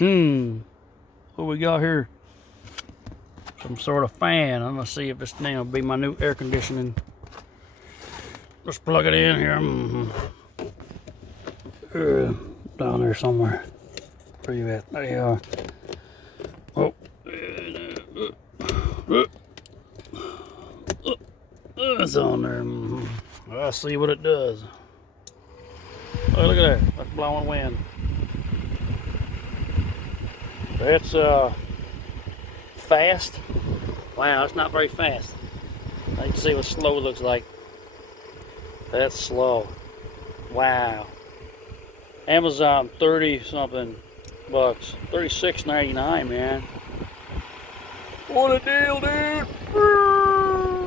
What we got here? Some sort of fan. I'm gonna see if this thing will be my new air conditioning. Let's plug it in here. Down there somewhere. Where you at? There you are. Oh. It's on there. I'll see what it does. Oh, look at that. That's blowing wind. That's fast. Wow, it's not very fast. I can see what slow looks like. That's slow. Wow. Amazon 30 something bucks. $36.99, man. What a deal, dude.